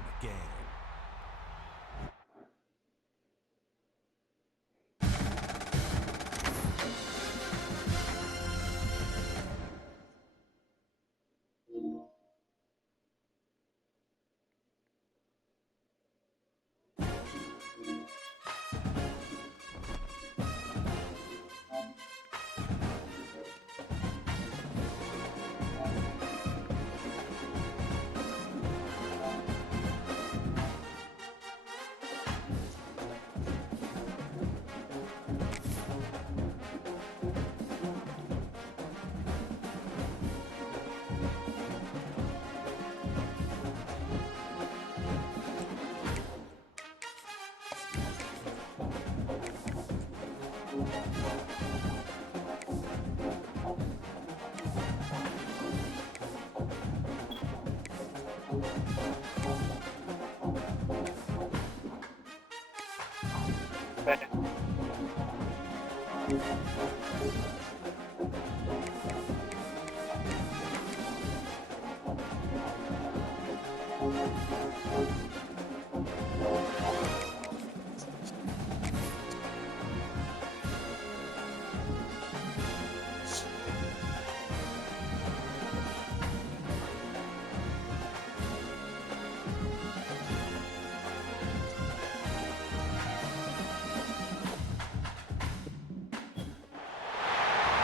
in the game.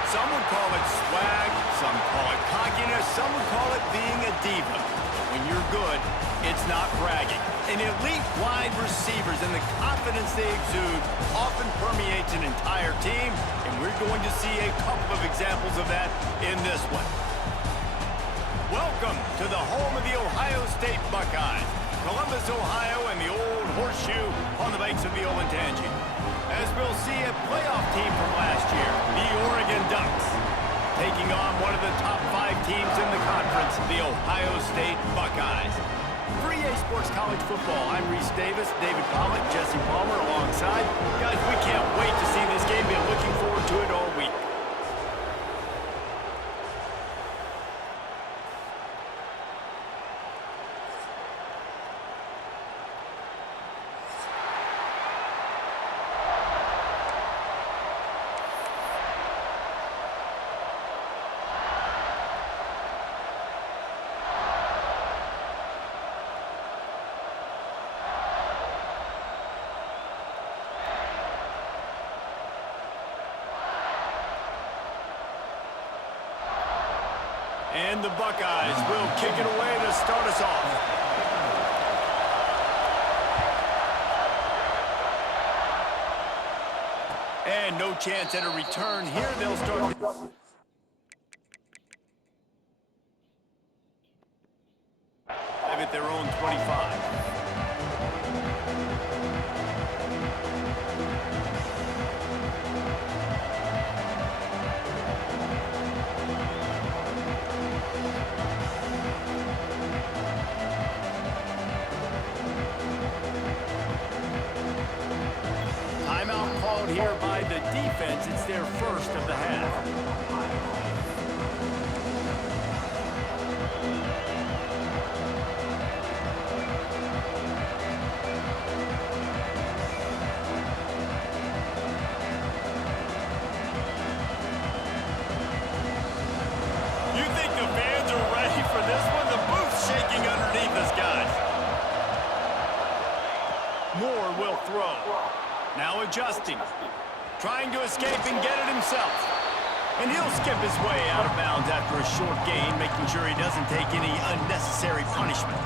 Some would call it swag, some call it cockiness, some would call it being a diva. But when you're good, it's not bragging. And elite wide receivers and the confidence they exude often permeates an entire team, and we're going to see a couple of examples of that in this one. Welcome to the home of the Ohio State Buckeyes, Columbus, Ohio, and the old horseshoe on the banks of the Olentangy. As we'll see a playoff team from last year, the Oregon Ducks, taking on one of the top 5 teams in the conference, the Ohio State Buckeyes. For EA Sports College Football, I'm Reese Davis, David Pollock, Jesse Palmer alongside. Guys, we can't wait to see this game. Been looking forward to it all week. And the Buckeyes will kick it away to start us off. And no chance at a return here. They'll start. At their own 25. Timeout called here by the defense. It's their first of the half. Moore will throw. Now adjusting. Trying to escape and get it himself. And he'll skip his way out of bounds after a short gain, making sure he doesn't take any unnecessary punishment.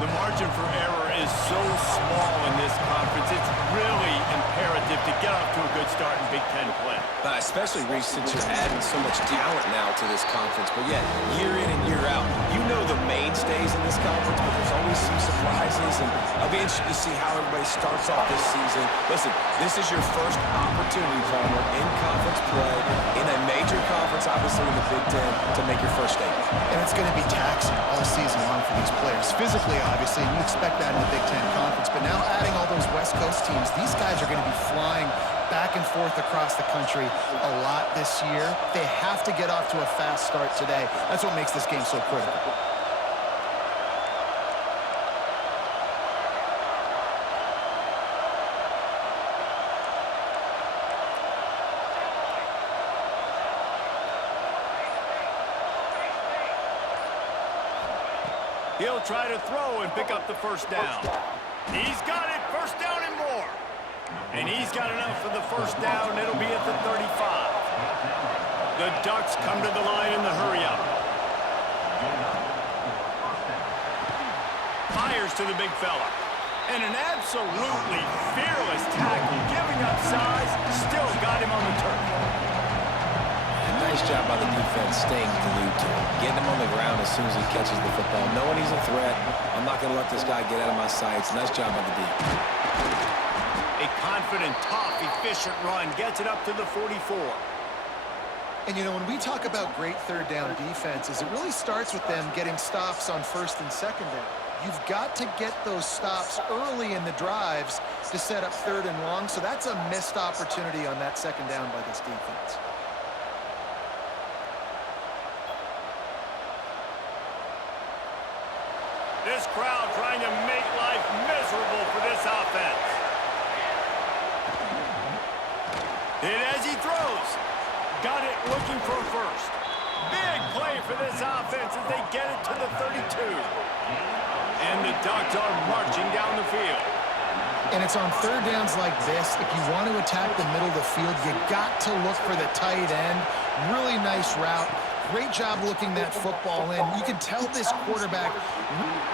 The margin for error is so small in this conference, it's really imperative to get off to a good start in Big Ten play. Especially, Reese, since you're adding so much talent now to this conference. But yet, year in and year out, you know the mainstays in this conference, but there's always some surprises. And I'll be interested to see how everybody starts off this season. Listen, this is your first opportunity, Palmer, in conference play, in a major conference, obviously in the Big Ten, to make your first statement. And it's going to be taxing all season long for these players. Physically, obviously, you expect that in the Big Ten Conference. But now adding all those West Coast teams, these guys are going to be flying back and forth across the country a lot this year. They have to get off to a fast start today. That's what makes this game so critical. He'll try to throw and pick up the first down. He's got it, first down and more. And he's got enough for the first down. It'll be at the 35. The Ducks come to the line in the hurry-up. Fires to the big fella. And an absolutely fearless tackle, giving up size, still got him on the turf. Nice job by the defense staying glued to him, getting him on the ground as soon as he catches the football, knowing he's a threat. I'm not going to let this guy get out of my sights. Nice job by the D. A confident, tough, efficient run gets it up to the 44. And, you know, when we talk about great third down defenses, it really starts with them getting stops on first and second down. You've got to get those stops early in the drives to set up third and long, so that's a missed opportunity on that second down by this defense. This crowd trying to make life miserable for this offense. And as he throws, got it looking for a first. Big play for this offense as they get it to the 32. And the Ducks are marching down the field. And it's on third downs like this, if you want to attack the middle of the field, you got to look for the tight end. Really nice route. Great job looking that football in. You can tell this quarterback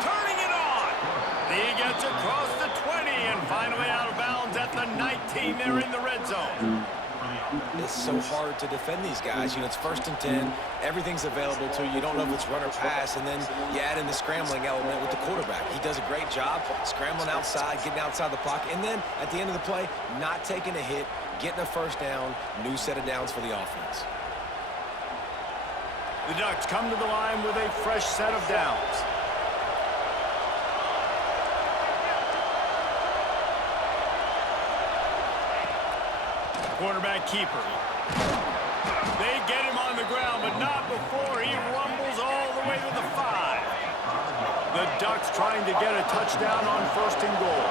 turning it on. He gets across the 20 and finally out of bounds at the 19. They're in the red zone. It's so hard to defend these guys. You know, it's first and 10. Everything's available to you. You don't know if it's run or pass, and then you add in the scrambling element with the quarterback. He does a great job scrambling outside, getting outside the pocket, and then at the end of the play, not taking a hit, getting a first down, new set of downs for the offense. The Ducks come to the line with a fresh set of downs. Quarterback keeper. They get him on the ground, but not before he rumbles all the way to the 5. The Ducks trying to get a touchdown on first and goal.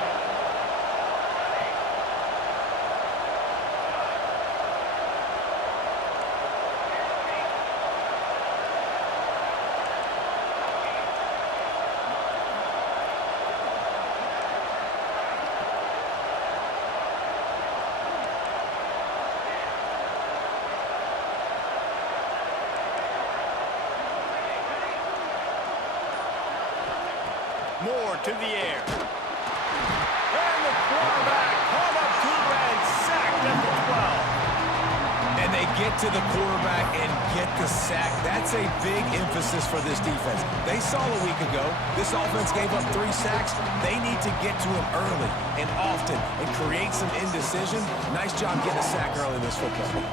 More to the air. And the quarterback caught up to and sacked at the 12. And they get to the quarterback and get the sack. That's a big emphasis for this defense. They saw a week ago, this offense gave up 3 sacks. They need to get to him early and often and create some indecision. Nice job getting a sack early in this football game.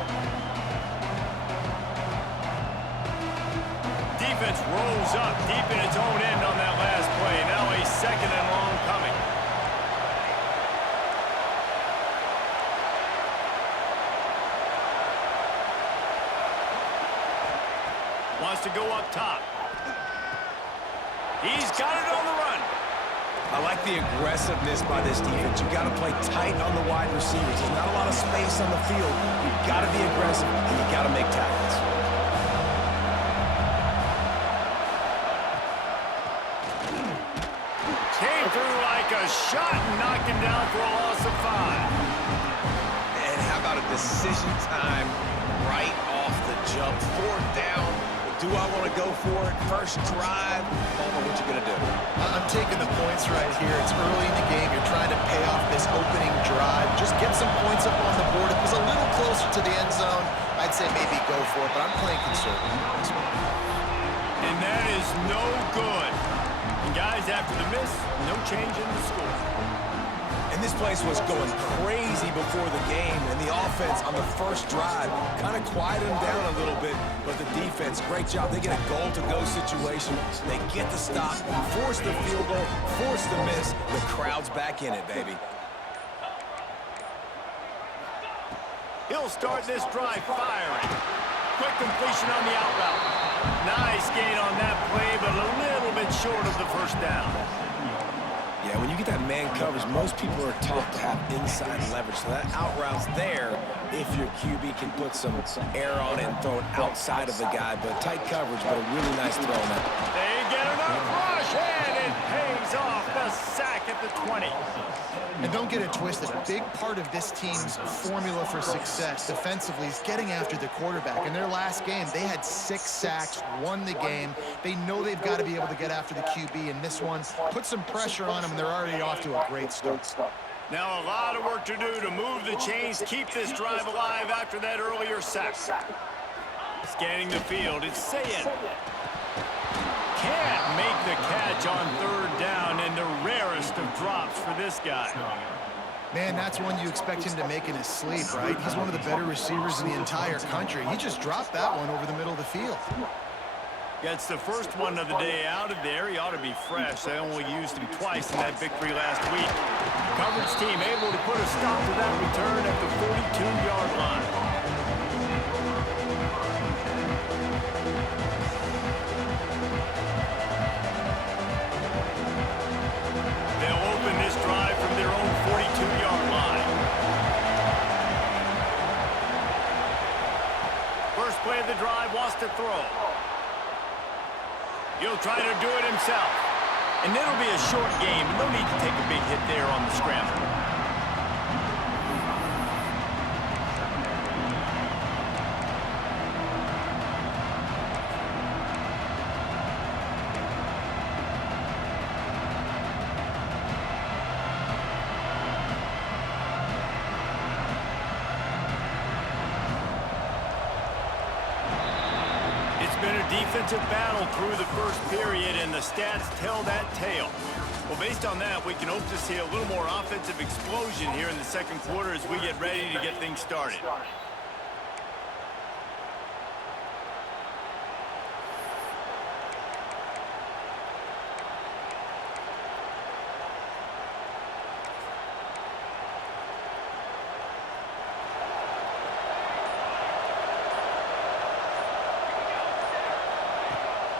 Defense rolls up deep in its own end on that last play. Now a second and long coming. Wants to go up top. He's got it on the run. I like the aggressiveness by this defense. You got to play tight on the wide receivers. There's not a lot of space on the field. You got to be aggressive and you got to make tackles. Came through like a shot and knocked him down for a loss of 5. And how about a decision time right off the jump? 4th down. Do I want to go for it? First drive. Palmer, what you going to do? I'm taking the points right here. It's early in the game. You're trying to pay off this opening drive. Just get some points up on the board. If it was a little closer to the end zone, I'd say maybe go for it, but I'm playing conservative on this one. And that is no good. And guys, after the miss, no change in the score. And this place was going crazy before the game, and the offense on the first drive kind of quieted them down a little bit, but the defense, great job. They get a goal-to-go situation. They get the stop, force the field goal, force the miss. The crowd's back in it, baby. He'll start this drive firing. Quick completion on the out route. Nice gain on that play, but a little bit short of the first down. Yeah, when you get that man coverage, most people are taught to have inside leverage. So that out route's there, if your QB can put some air on it and throw it outside of the guy. But tight coverage, but a really nice throw on that. They get enough rush, and it pays off. The sack at the 20. And don't get it twisted. A big part of this team's formula for success defensively is getting after the quarterback. In their last game, they had 6 sacks, won the game. They know they've got to be able to get after the QB, and this one put some pressure on them, and they're already off to a great start. Now a lot of work to do to move the chains, keep this drive alive after that earlier sack. Scanning the field, it's Sayed. Can't make the catch on 3rd down, and the rarest of drops for this guy. Man, that's one you expect him to make in his sleep, right? He's one of the better receivers in the entire country. He just dropped that one over the middle of the field. Gets the first one of the day out of there. He ought to be fresh. They only used him twice in that victory last week. Coverage team able to put a stop to that return at the 42-yard line. They'll open this drive from their own 42-yard line. First play of the drive, wants to throw. He'll try to do it himself. And it'll be a short game. No need to take a big hit there on the scramble. It's been a defensive battle through the first period, and the stats tell that tale. Well, based on that, we can hope to see a little more offensive explosion here in the second quarter as we get ready to get things started.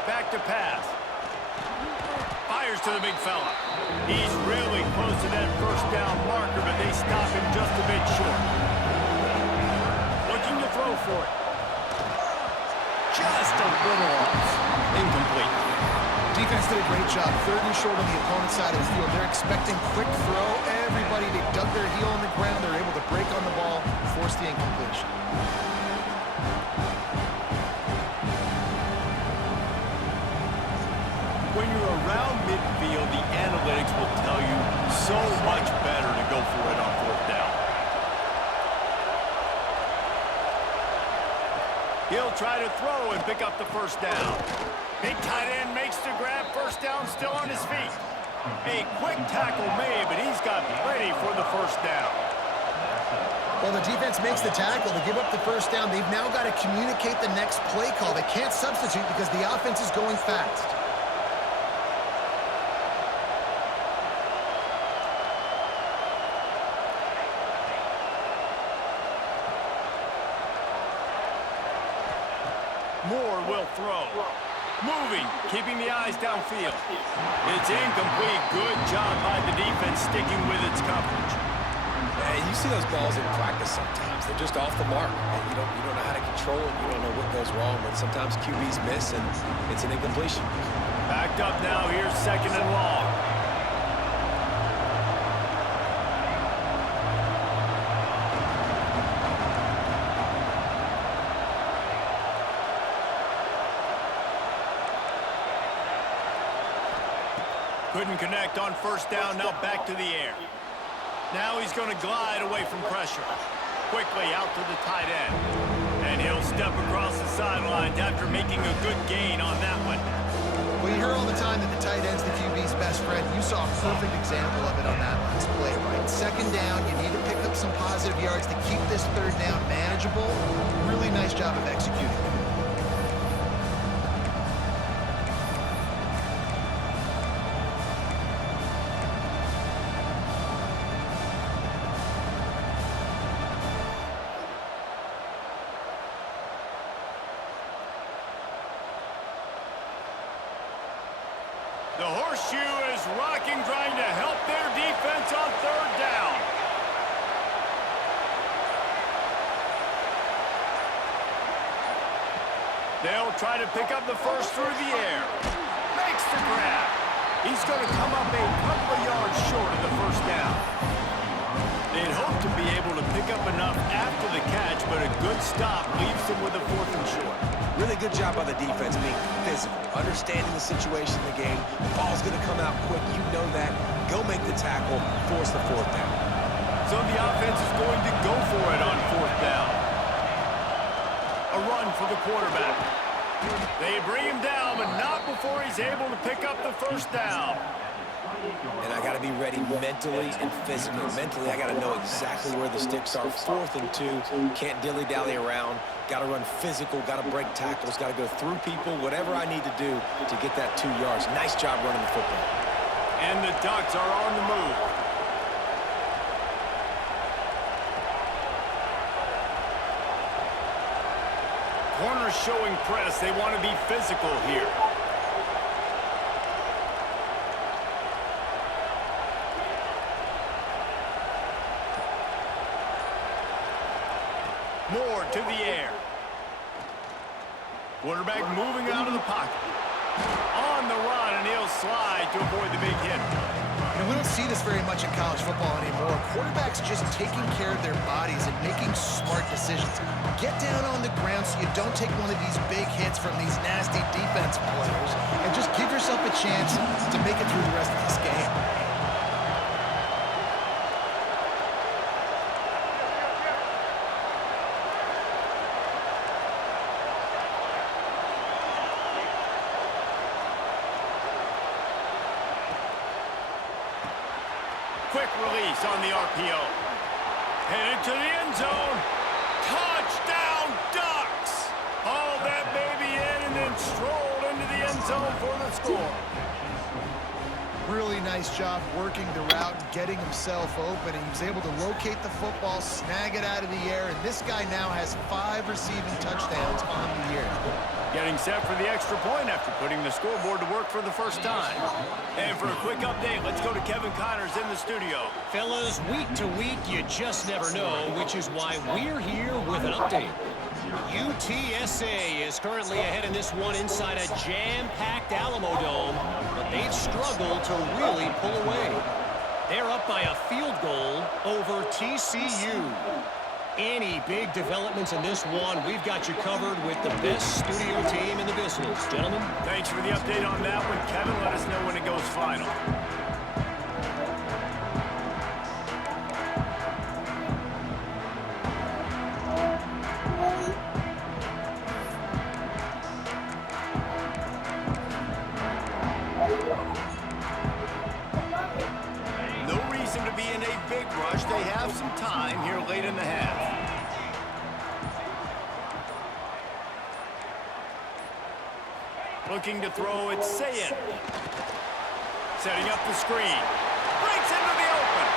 Back to pass. Fires to the big fella. He's really close to that first down marker, but they stop him just a bit short. Looking to throw for it. Just a little off. Incomplete. Defense did a great job. 3rd and short on the opponent's side of the field. They're expecting quick throw. Everybody, they dug their heel on the ground. They're able to break on the ball, force the incompletion. When you're around midfield, the analytics will tell you so much better to go for it on 4th down. He'll try to throw and pick up the first down. Big tight end makes the grab. First down, still on his feet. A quick tackle made, but he's got plenty for the first down. Well, the defense makes the tackle to give up the first down. They've now got to communicate the next play call. They can't substitute because the offense is going fast. Moore will throw. Moving, keeping the eyes downfield. It's incomplete. Good job by the defense sticking with its coverage. And you see those balls in practice sometimes. They're just off the mark. And you don't know how to control it. You don't know what goes wrong. But sometimes QBs miss, and it's an incompletion. Backed up now. Here's 2nd and long. Couldn't connect on first down, now back to the air. Now he's going to glide away from pressure. Quickly out to the tight end. And he'll step across the sidelines after making a good gain on that one. Well, you hear all the time that the tight end's the QB's best friend. You saw a perfect example of it on that last play, right? 2nd down, you need to pick up some positive yards to keep this 3rd down manageable. Really nice job of executing. The horseshoe is rocking, trying to help their defense on 3rd down. They'll try to pick up the first through the air. Makes the grab. He's going to come up a couple of yards short of the first down. They'd hope to be able to pick up enough after the catch, but a good stop leaves them with a 4th and short. Really good job by the defense being physical, understanding the situation in the game. The ball's going to come out quick. You know that. Go make the tackle, force the 4th down. So the offense is going to go for it on 4th down. A run for the quarterback. They bring him down, but not before he's able to pick up the first down. And I got to be ready mentally and physically. Mentally, I got to know exactly where the sticks are. 4th and 2. Can't dilly-dally around. Got to run physical. Got to break tackles. Got to go through people. Whatever I need to do to get that 2 yards. Nice job running the football. And the Ducks are on the move. Corners showing press. They want to be physical here. Moore to the air. Quarterback moving out of the pocket. On the run, and he'll slide to avoid the big hit. You know, we don't see this very much in college football anymore. Quarterbacks just taking care of their bodies and making smart decisions. Get down on the ground so you don't take one of these big hits from these nasty defense players, and just give yourself a chance to make it through the rest of this game. Quick release on the RPO. Headed to the end zone. Touchdown, Ducks! Hauled that baby in and then strolled into the end zone for the score. Really nice job working the route and getting himself open. And he was able to locate the football, snag it out of the air, and this guy now has 5 receiving touchdowns on the year. Getting set for the extra point after putting the scoreboard to work for the first time. And for a quick update, let's go to Kevin Connors in the studio. Fellas, week to week, you just never know, which is why we're here with an update. UTSA is currently ahead in this one inside a jam-packed Alamo Dome, but they've struggled to really pull away. They're up by a field goal over TCU. Any big developments in this one, we've got you covered with the best studio team in the business. Gentlemen? Thanks for the update on that one, Kevin. Let us know when it goes final. No reason to be in a big rush. They have some time here late in the half. Looking to throw, it's Sayin. Setting up the screen. Breaks into the open.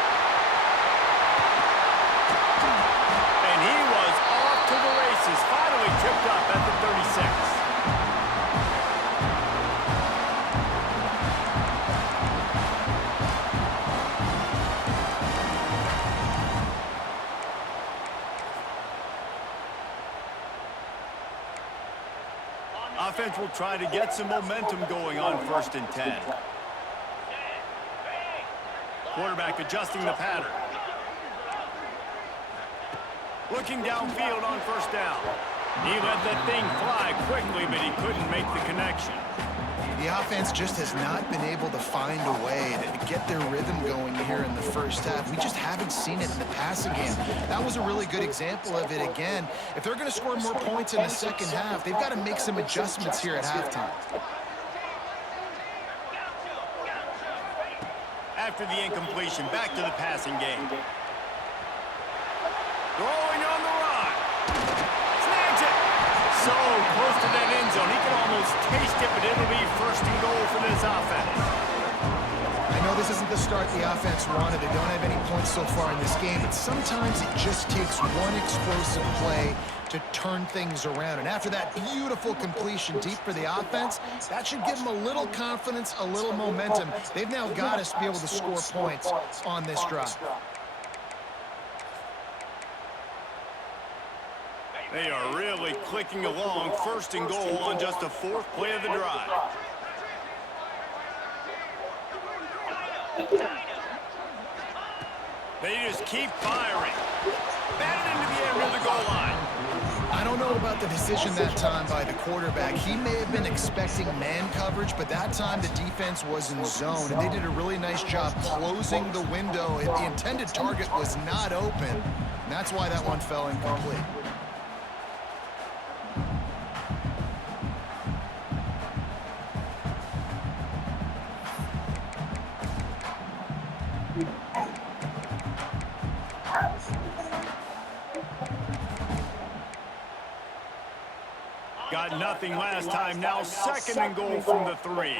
And he was off to the races. Finally tripped up at the 36. Offense will try to get some momentum going on 1st and 10. Quarterback adjusting the pattern. Looking downfield on 1st down. He let that thing fly quickly, but he couldn't make the connection. The offense just has not been able to find a way to get their rhythm going here in the first half. We just haven't seen it in the passing game. That was a really good example of it again. If they're going to score more points in the second half, they've got to make some adjustments here at halftime. After the incompletion, back to the passing game. Throwing on the run. Snags it. So close to that end zone. He can almost taste it, but it'll be 1st and goal for this offense. I know this isn't the start the offense wanted. They don't have any points so far in this game, but sometimes it just takes one explosive play to turn things around. And after that beautiful completion deep for the offense, that should give them a little confidence, a little momentum. They've now got us to be able to score points on this drive. They are really clicking along, first and goal on just the fourth play of the drive. They just keep firing. Batted into the air near the goal line. I don't know about the decision that time by the quarterback. He may have been expecting man coverage, but that time the defense was in zone, and they did a really nice job closing the window. The intended target was not open, and that's why that one fell incomplete. Got nothing last time, now second and goal from the 3.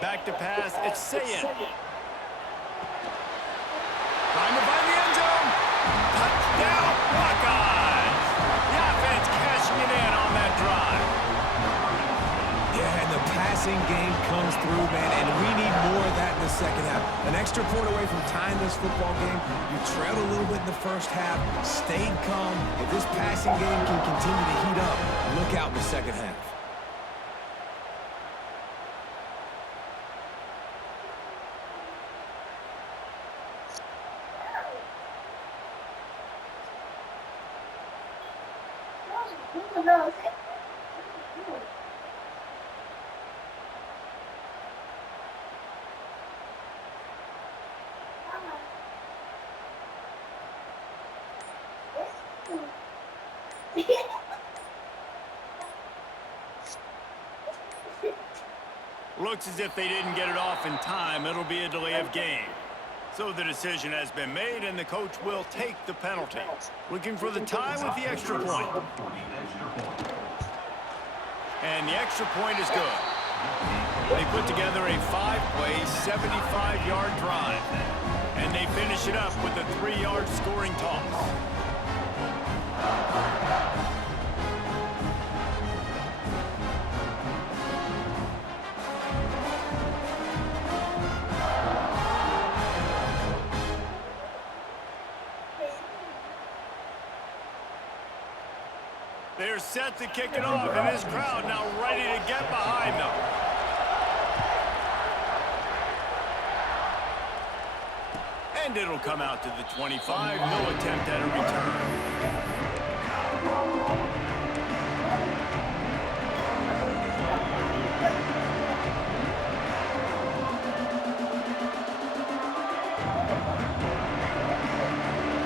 Back to pass, it's Sayin. Trying to find the end zone. Touchdown, Buckeyes! The offense cashing it in on that drive. Yeah, and the passing game comes through, man, and we need more of that in the second half. An extra point away from tying this football game. You trailed a little bit in the first half, stayed calm. If this passing game can continue to heat up, look out in the second half. Looks as if they didn't get it off in time. It'll be a delay of game. So the decision has been made, and the coach will take the penalty. Looking for the tie with the extra point. And the extra point is good. They put together a 5-play, 75-yard drive. And they finish it up with a 3-yard scoring toss. They're set to kick it off, and this crowd now ready to get behind them. And it'll come out to the 25. No attempt at a return.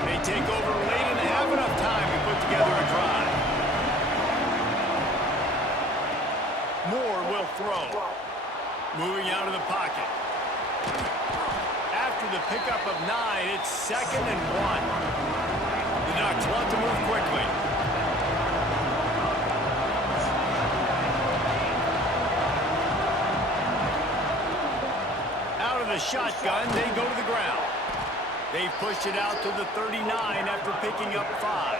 They take over late and have enough time to put together a drive. Moore will throw. Moving out of the pocket. After the pickup of 9, it's 2nd and 1. The Ducks want to move quickly. Out of the shotgun, they go to the ground. They push it out to the 39 after picking up 5.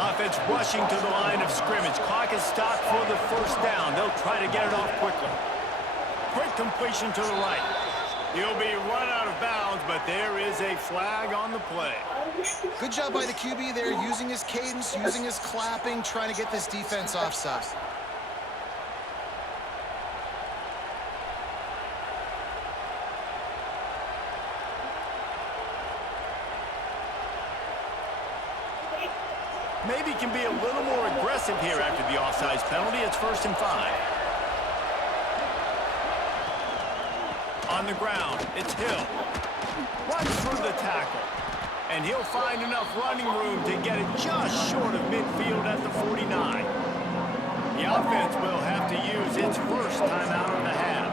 Offense rushing to the line of scrimmage. Clock is stopped for the first down. They'll try to get it off quickly. Quick completion to the right. He'll be run out of bounds, but there is a flag on the play. Good job by the QB there, using his cadence, using his clapping, trying to get this defense offside. Maybe can be a little more aggressive here after the offsides penalty. It's 1st and 5. On the ground, it's Hill. Runs through the tackle. And he'll find enough running room to get it just short of midfield at the 49. The offense will have to use its first timeout of the half.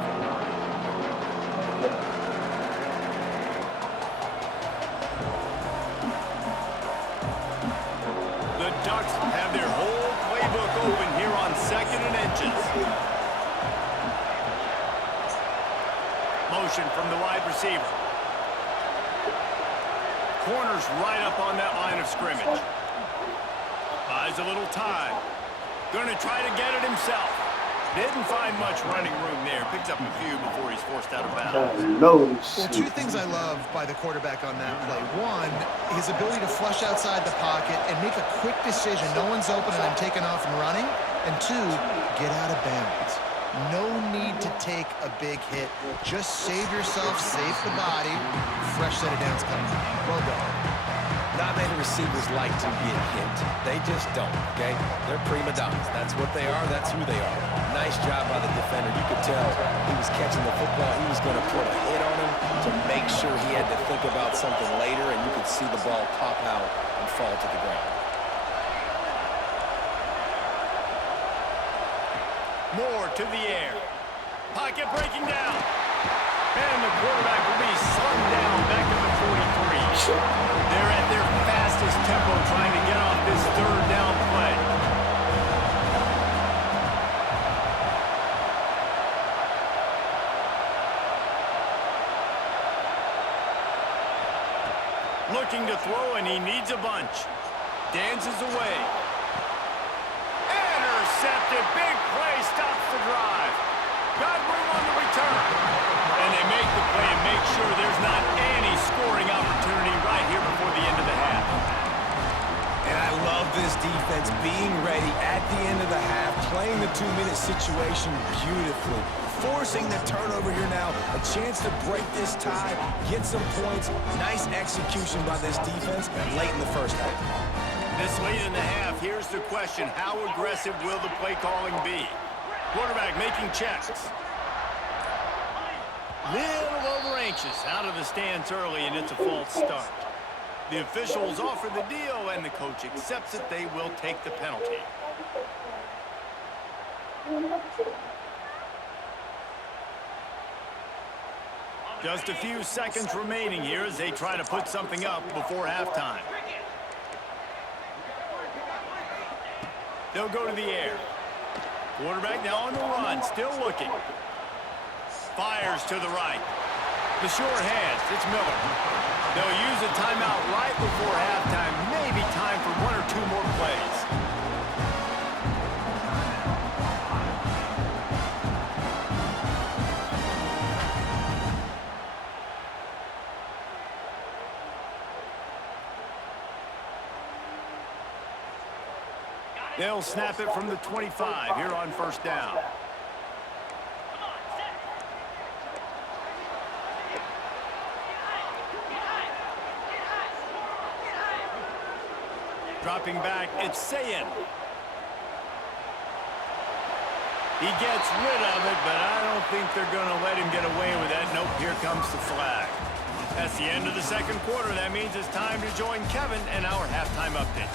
The Ducks have their whole playbook open here on 2nd and inches. Motion from the wide receiver. Corner's right up on that line of scrimmage. Buys a little time. Going to try to get it himself. Didn't find much running room there. Picks up a few before he's forced out of bounds. Well, two things I love by the quarterback on that play. One, his ability to flush outside the pocket and make a quick decision. No one's open and I'm taking off and running. And two, get out of bounds. No need to take a big hit. Just save yourself, save the body. Fresh set of downs coming. Well done. Not many receivers like to get hit. They just don't, okay? They're prima donnas. That's what they are. That's who they are. Nice job by the defender. You could tell he was catching the football. He was going to put a hit on him to make sure he had to think about something later, and you could see the ball pop out and fall to the ground. Moore to the air. Pocket breaking down. And the quarterback will be slung down back to the 43. They're at their fastest tempo trying to get off this third down play. Looking to throw, and he needs a bunch. Dances away. Intercepted. Big play stops the drive. Got room on the return. And they make the play and make sure there's not any scoring opportunity right here before the end of the half. And I love this defense being ready at the end of the half, playing the 2-minute situation beautifully, forcing the turnover here now, a chance to break this tie, get some points. Nice execution by this defense late in the first half. This late in the half, here's the question. How aggressive will the play calling be? Quarterback making checks. Little over anxious, out of the stance early, and it's a false start. The officials offer the deal, and the coach accepts it. They will take the penalty. Just a few seconds remaining here as they try to put something up before halftime. They'll go to the air. Quarterback now on the run, still looking. Fires to the right. The short hands, it's Miller. They'll use a timeout right before halftime. Maybe time for one or two more plays. They'll snap it from the 25 here on first down. Dropping back, it's Sayin. He gets rid of it, but I don't think they're going to let him get away with that. Nope, here comes the flag. That's the end of the second quarter. That means it's time to join Kevin and our halftime update.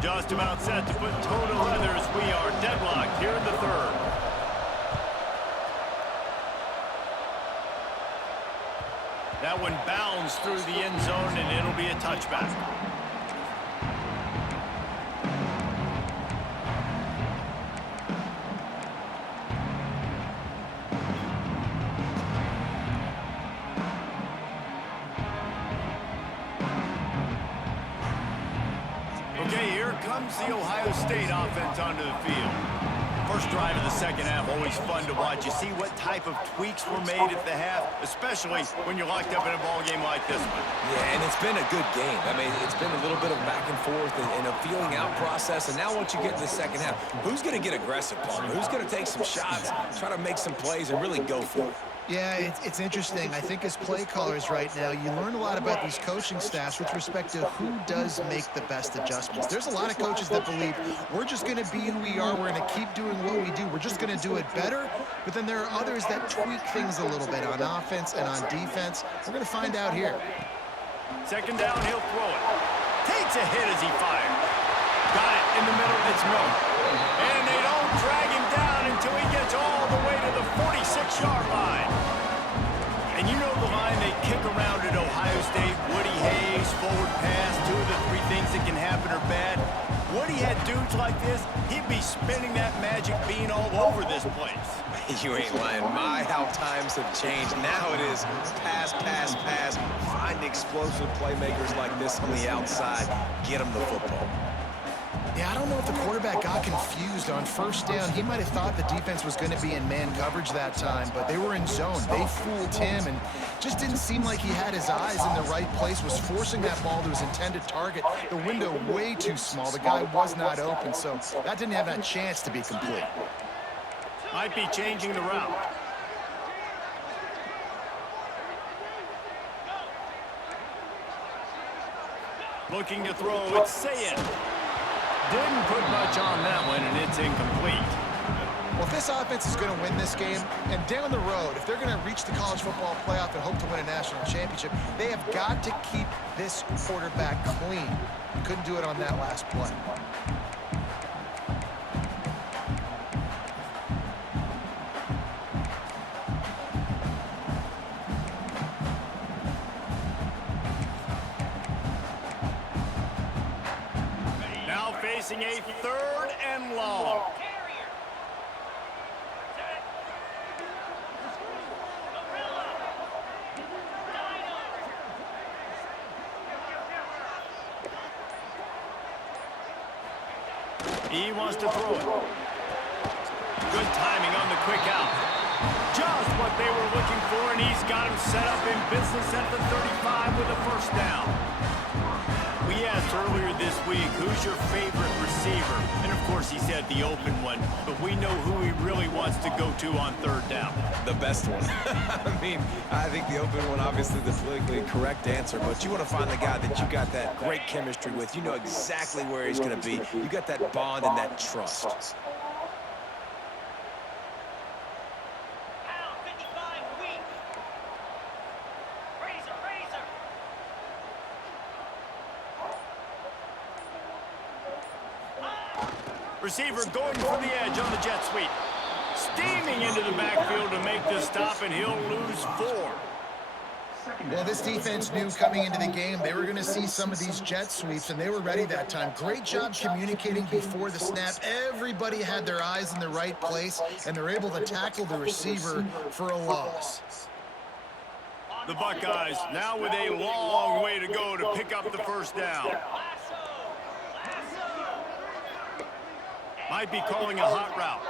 Just about set to put toe to leather as we are deadlocked here in the third. That one bounds through the end zone, and it'll be a touchback. Okay, here comes the Ohio State offense onto the field. First drive of the second half, always fun to watch. You see what type of tweaks were made at the half, especially when you're locked up in a ball game like this one. Yeah, and it's been a good game. I mean, it's been a little bit of back and forth and a feeling out process. And now once you get to the second half, who's going to get aggressive, Palmer? Who's going to take some shots, try to make some plays, and really go for it? Yeah, it's interesting. I think as play callers right now, you learn a lot about these coaching staffs with respect to who does make the best adjustments. There's a lot of coaches that believe we're just going to be who we are. We're going to keep doing what we do. We're just going to do it better. But then there are others that tweak things a little bit on offense and on defense. We're going to find out here. Second down, he'll throw it. Takes a hit as he fired. Got it in the middle. It's Miller. And they don't drag him down until he gets all the way to the 46-yard line. And you know the line they kick around at Ohio State. Woody Hayes, forward pass, two of the three things that can happen are bad, would he had dudes like this, he'd be spinning that magic bean all over this place. You ain't lying. My, how times have changed. Now it is pass, pass, pass. Find explosive playmakers like this on the outside. Get them the football. Yeah, I don't know if the quarterback got confused on first down. He might have thought the defense was going to be in man coverage that time, but they were in zone. They fooled him and just didn't seem like he had his eyes in the right place, was forcing that ball to his intended target. The window way too small. The guy was not open, so that didn't have that chance to be complete. Might be changing the route. Looking to throw, it's Sayin. Didn't put much on that one, and it's incomplete. Well, if this offense is going to win this game, and down the road, if they're going to reach the college football playoff and hope to win a national championship, they have got to keep this quarterback clean. Couldn't do it on that last play. Facing a 3rd and long. He wants to throw it. Good timing on the quick out. Just what they were looking for, and he's got him set up in business at the 35 with a first down. We asked earlier this week, who's your favorite receiver? And of course he said the open one, but we know who he really wants to go to on 3rd down. The best one. I mean, I think the open one, obviously the politically correct answer, but you want to find the guy that you got that great chemistry with. You know exactly where he's going to be. You got that bond and that trust. Receiver going for the edge on the jet sweep. Steaming into the backfield to make the stop, and he'll lose 4. Well, this defense knew coming into the game they were going to see some of these jet sweeps, and they were ready that time. Great job communicating before the snap. Everybody had their eyes in the right place, and they're able to tackle the receiver for a loss. The Buckeyes now with a long way to go to pick up the first down. Might be calling a hot route.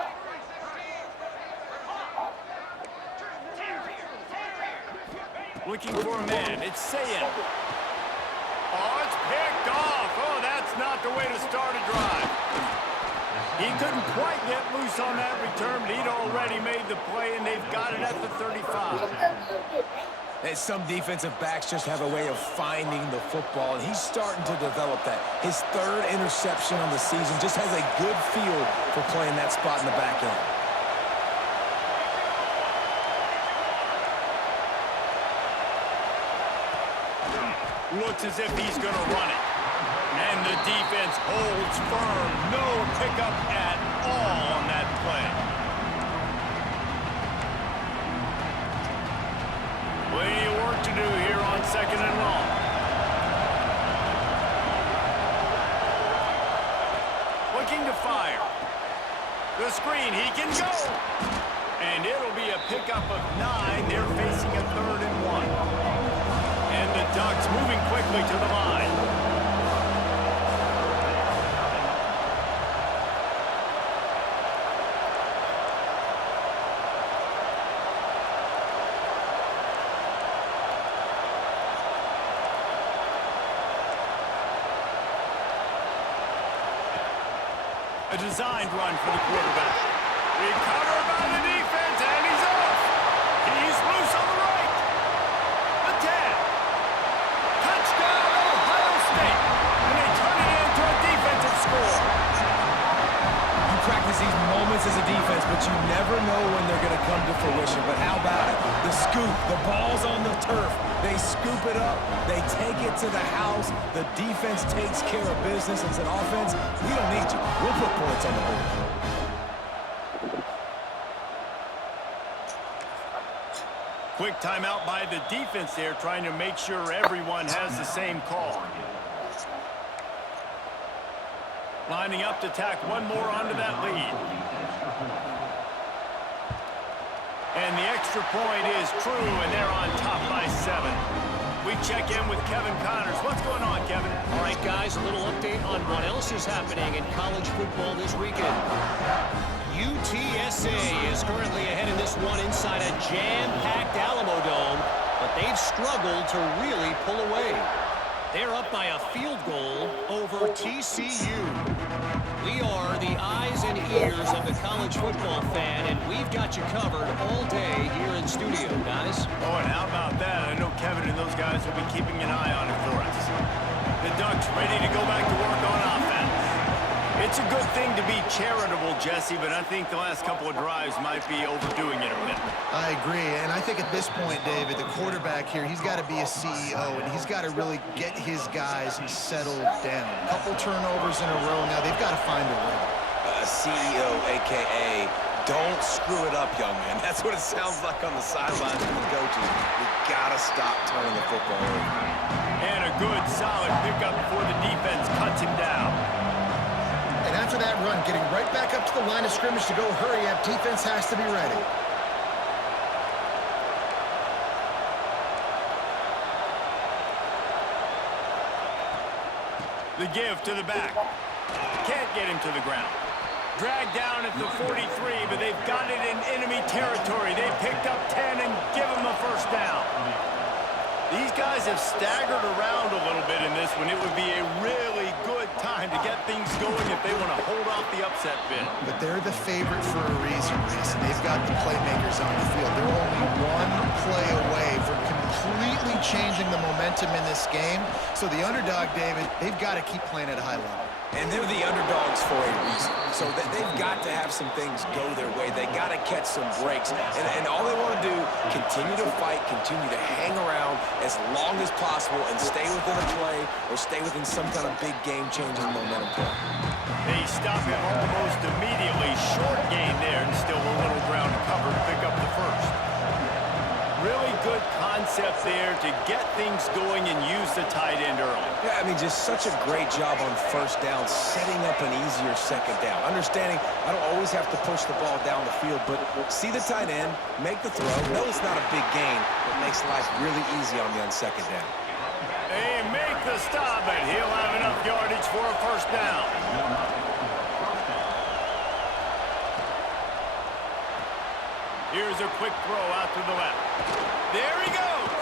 Looking for a man. It's Sayin. Oh, it's picked off. Oh, that's not the way to start a drive. He couldn't quite get loose on that return, but he'd already made the play, and they've got it at the 35. And some defensive backs just have a way of finding the football, and he's starting to develop that. His 3rd interception on the season just has a good feel for playing that spot in the back end. Looks as if he's going to run it. And the defense holds firm. No pickup at all on that play. Plenty of work to do here on 2nd and long. Looking to fire. The screen, he can go. And it'll be a pickup of 9. They're facing a 3rd and 1. And the Ducks moving quickly to the line. A designed run for the quarterback. Recovered by the defense, and he's off. He's loose on the right. The 10. Touchdown, Ohio State. And they turn it into a defensive score. You practice these moments as a defense, but you never know when they're going to come to fruition. But how about it? The scoop, the ball's on the turf. They scoop it up. They take it to the house. The defense takes care of business and said, offense, we don't need you. We'll put points on the board. Quick timeout by the defense there, trying to make sure everyone has the same call. Lining up to tack one more onto that lead. And the extra point is true, and they're on top by 7. We check in with Kevin Connors. What's going on, Kevin? All right, guys, a little update on what else is happening in college football this weekend. UTSA is currently ahead in this one inside a jam-packed Alamo Dome, but they've struggled to really pull away. They're up by a field goal over TCU. We are the eyes and ears of the college football fan, and we've got you covered all day here in studio, guys. Oh, and how about that? I know Kevin and those guys will be keeping an eye on it for us. The Ducks ready to go back to work on offense. It's a good thing to be charitable, Jesse, but I think the last couple of drives might be overdoing it a bit. I agree, and I think at this point, David, the quarterback here, he's got to be a CEO, and he's got to really get his guys settled down. A couple turnovers in a row now. They've got to find a way. CEO, a.k.a. don't screw it up, young man. That's what it sounds like on the sidelines from the coaches. We got to stop turning the football over. And a good, solid pickup before the defense cuts him down. And after that run, getting right back up to the line of scrimmage to go hurry up, defense has to be ready. The give to the back. Can't get him to the ground. Dragged down at the 43, but they've got it in enemy territory. They picked up 10 and give him a first down. These guys have staggered around a little bit in this one. It would be a really good time to get things going if they want to hold off the upset bid. But they're the favorite for a reason, Reese. They've got the playmakers on the field. They're only one play away from completely changing the momentum in this game. So the underdog, David, they've got to keep playing at a high level. And they're the underdogs for a reason. So they've got to have some things go their way. They got to catch some breaks. And all they want to do, continue to fight, continue to hang around as long as possible and stay within a play or stay within some kind of big game-changing momentum play. They stop him almost immediately. Short gain there, and still a little ground to cover to pick up the first. Really good concept there to get things going and use the tight end early. Yeah, I mean, just such a great job on first down, setting up an easier second down. Understanding I don't always have to push the ball down the field, but see the tight end, make the throw. No, it's not a big gain, but makes life really easy on me on second down. They make the stop, and he'll have enough yardage for a first down. Here's a quick throw out to the left. There he goes.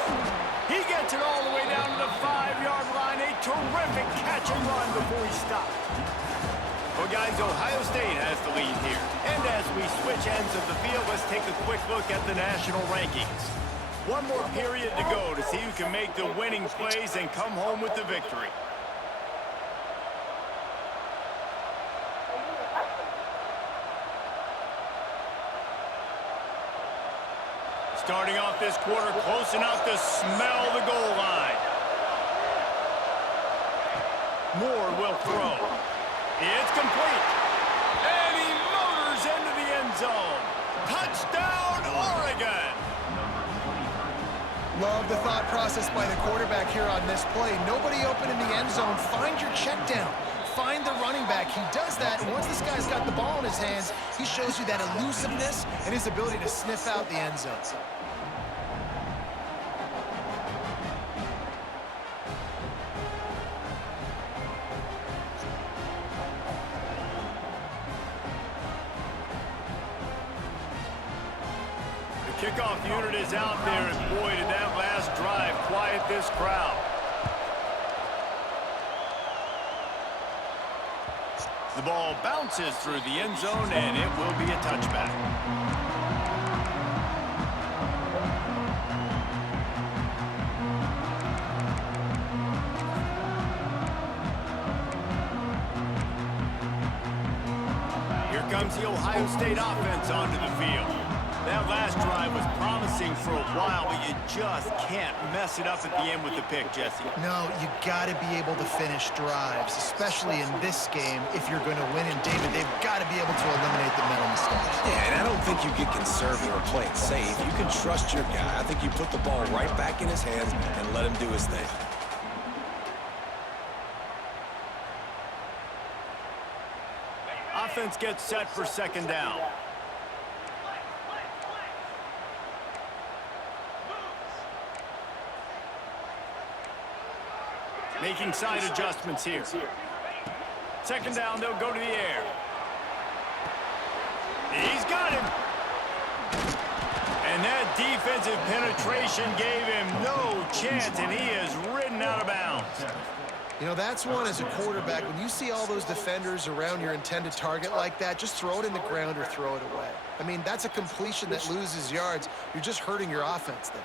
He gets it all the way down to the 5-yard line. A terrific catch and run before he stopped. Well, guys, Ohio State has the lead here. And as we switch ends of the field, let's take a quick look at the national rankings. One more period to go to see who can make the winning plays and come home with the victory. Starting off this quarter, close enough to smell the goal line. Moore will throw. It's complete. And he motors into the end zone. Touchdown, Oregon! Love the thought process by the quarterback here on this play. Nobody open in the end zone. Find your check down. Find the running back. He does that, and once this guy's got the ball in his hands, he shows you that elusiveness and his ability to sniff out the end zone. The kickoff unit is out there, and boy, did that last drive quiet this crowd. The ball bounces through the end zone, and it will be a touchback. Here comes the Ohio State offense onto the field. That last drive was promising for a while, but you just can't mess it up at the end with the pick, Jesse. No, you got to be able to finish drives, especially in this game if you're going to win. And, David, they've got to be able to eliminate the mental mistakes. Yeah, and I don't think you get conservative or play it safe. You can trust your guy. I think you put the ball right back in his hands and let him do his thing. offense gets set for second down. Making side adjustments here. Second down, they'll go to the air. He's got him. And that defensive penetration gave him no chance, and he is ridden out of bounds. You know, that's one as a quarterback. When you see all those defenders around your intended target like that, just throw it in the ground or throw it away. I mean, that's a completion that loses yards. You're just hurting your offense there.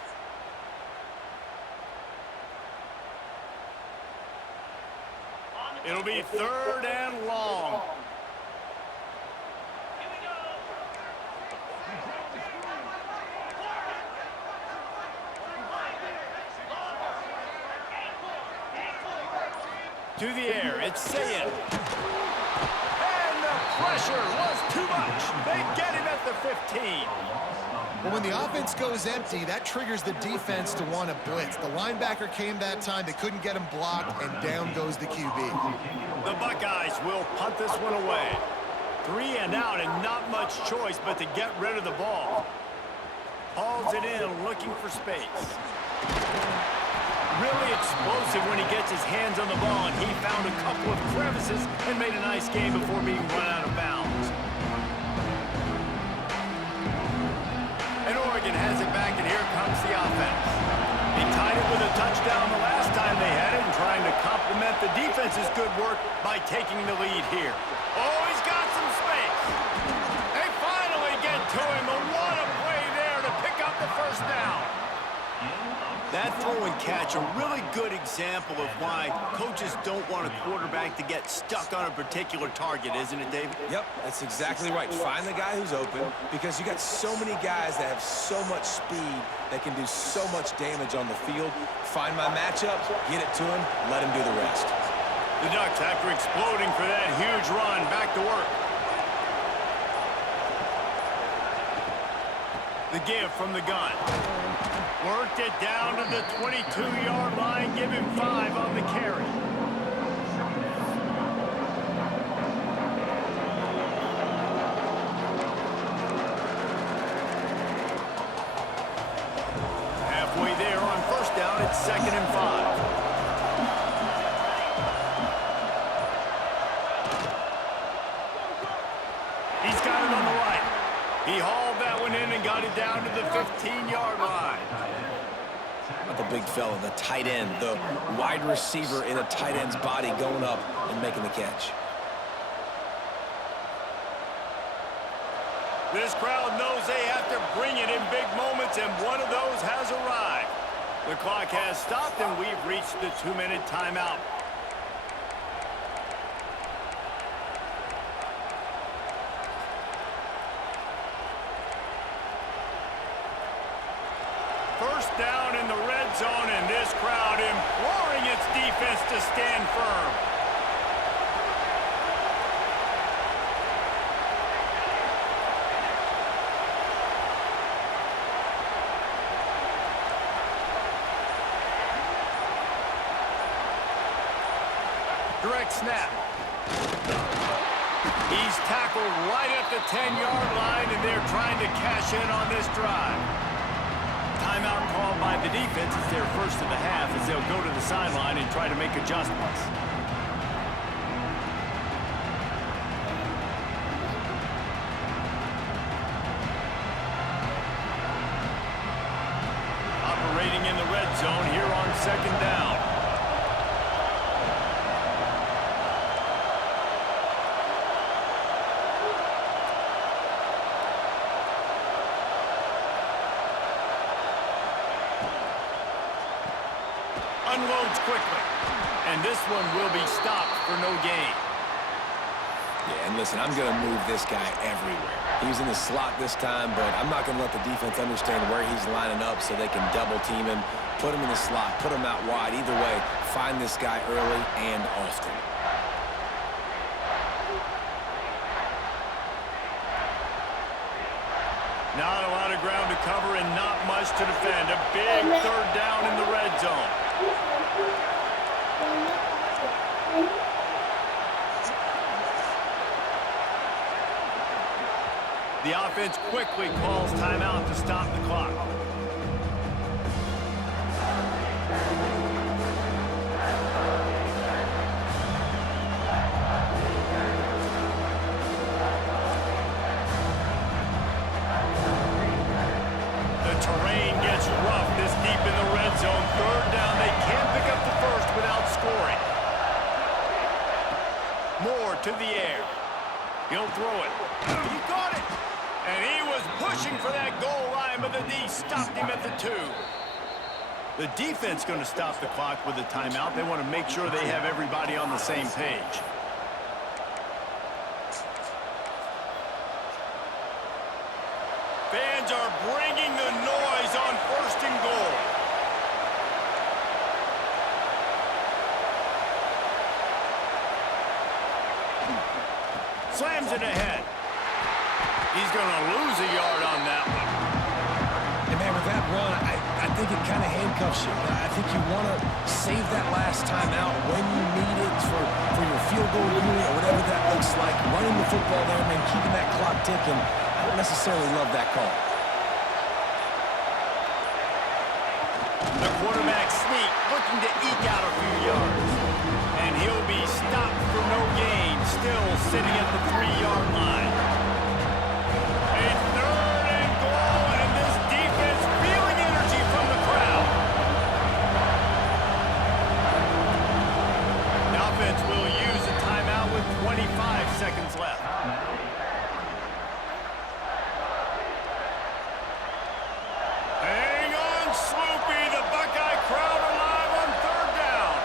It'll be third and long. To the air, it's Sayin. And the pressure was too much. They get him at the 15. Well, when the offense goes empty, that triggers the defense to want to blitz. The linebacker came that time. They couldn't get him blocked, and down goes the QB. The Buckeyes will punt this one away. 3 and out, and not much choice but to get rid of the ball. Hauls it in, looking for space. Really explosive when he gets his hands on the ball, and he found a couple of crevices and made a nice game before being run out of bounds. And Oregon has it back, and here comes the offense. He tied it with a touchdown the last time they had it, and trying to complement the defense's good work by taking the lead here. Oh, he's got some space. They finally get to him, but what a play there to pick up the first down. That throw and catch, a really good example of why coaches don't want a quarterback to get stuck on a particular target, isn't it, David? Yep, that's exactly right. Find the guy who's open, because you got so many guys that have so much speed that can do so much damage on the field. Find my matchup, get it to him, let him do the rest. The Ducks, after exploding for that huge run, back to work. The give from the gun. Worked it down to the 22-yard line. Give him 5 on the carry. Halfway there on first down, it's 2nd and 5. He's got it on the right. He hauled that one in and got it down to the 15-yard line. The big fella, the tight end, the wide receiver in a tight end's body going up and making the catch. This crowd knows they have to bring it in big moments, and one of those has arrived. The clock has stopped, and we've reached the 2-minute timeout. First down in the red zone, and this crowd imploring its defense to stand firm. Direct snap. He's tackled right at the 10-yard line, and they're trying to cash in on this drive. Timeout called by the defense. It's their first of the half as they'll go to the sideline and try to make adjustments. Operating in the red zone here on 2nd down. Unloads quickly, and this one will be stopped for no gain. Yeah, and listen, I'm going to move this guy everywhere. He's in the slot this time, but I'm not going to let the defense understand where he's lining up so they can double team him, put him in the slot, put him out wide. Either way, find this guy early and often. Not a lot of ground to cover and not much to defend. A big third down in the red zone. The offense quickly calls timeout to stop the clock. The terrain gets rough this deep in the red zone. Third down, they can't pick up the first without scoring. Moore to the air. He'll throw it. He got it. And he was pushing for that goal line, but the D stopped him at the 2. The defense going to stop the clock with a timeout. They want to make sure they have everybody on the same page. Fans are bringing the noise on 1st and goal. Slams it ahead. He's going to lose a yard on that one. And man, with that run, I think it kind of handcuffs you. I think you want to save that last time out when you need it for your field goal unit or whatever that looks like. Running the football there, man, keeping that clock ticking. I don't necessarily love that call. The quarterback sneak, looking to eke out a few yards. And he'll be stopped for no gain, still sitting at the 3-yard line. A 3rd and goal, and this defense feeling energy from the crowd. The offense will use a timeout with 25 seconds left. Hang on, Sloopy. The Buckeye crowd alive on 3rd down.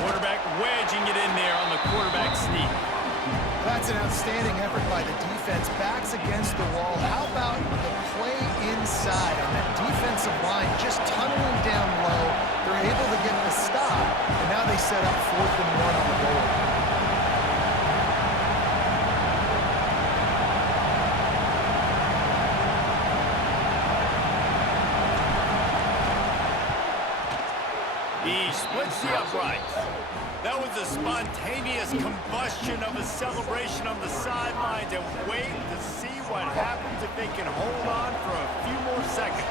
Quarterback wedging it in there on the quarterback sneak. That's an outstanding effort by the defense. Backs against the wall. How about the play inside on that defensive line, just tunneling down low. They're able to get the stop, and now they set up 4th and 1 on the goal. He splits the uprights. That was a spontaneous combustion of a celebration on the sidelines, and wait to see what happens if they can hold on for a few more seconds.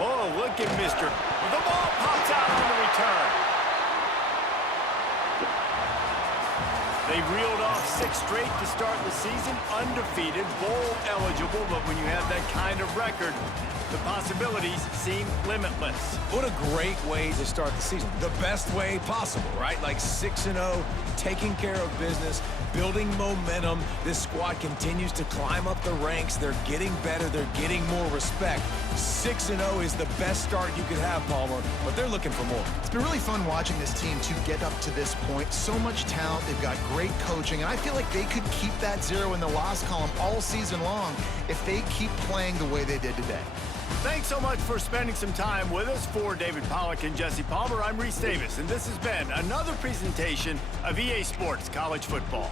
Oh, look at Mr. The ball pops out on the return. They reeled off 6 straight to start the season, undefeated, bowl eligible, but when you have that kind of record, the possibilities seem limitless. What a great way to start the season. The best way possible, right? Like 6-0, taking care of business, building momentum. This squad continues to climb up the ranks. They're getting better. They're getting more respect. 6-0 is the best start you could have, Palmer, but they're looking for more. It's been really fun watching this team to get up to this point. So much talent. They've got great coaching, and I feel like they could keep that 0 in the loss column all season long if they keep playing the way they did today. Thanks so much for spending some time with us. For David Pollack and Jesse Palmer, I'm Reese Davis, and this has been another presentation of EA Sports College Football.